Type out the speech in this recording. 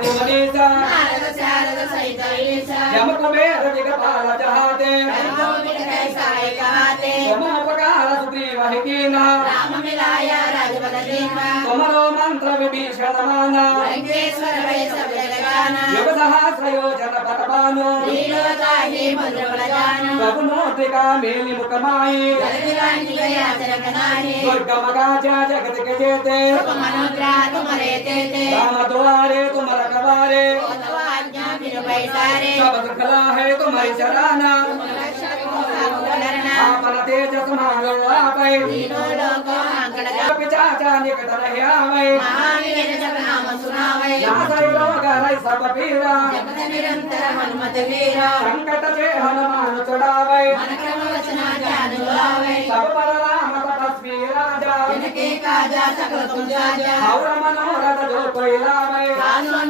भवानी मनीषा नारद शारद सहित ईशा यम कुबेर दिगपाल जहाते तुमोपकार सुग्रीव हिकीना राम मिलाया राजपद दीना तुमरो मंत्र विभीषण माना लंकेश्वर वै सब जगगाना युग सहस्र योजन पतपानो लीलोताहि मधुर बलगाना प्रभु नोत्रिका मेलि मुखमाई जगविरांति गया चरकनाहि दुर्गम गाजा जगत के जेते मनोद्रा तुमरे तेते राम द्वारे तुम रखवारे आज्ञा फिर पैसारे सब सुखला है तुम्हारी चराना आपन तेजस मानो आपै तीनों लोकों आंकड़ा पिचाचा निकट रहे आवै महावीर जप नाम सुनावै नासै रोग हरै सब पीरा जगत निरंतर हनुमत वीरा संकट से हनुमान छुड़ावै मन क्रम वचना ज्ञान लावै सब पर राम तपस्वी राजा जिनके काजा सकल तुम साजा और मनोरथ जो कोई लावै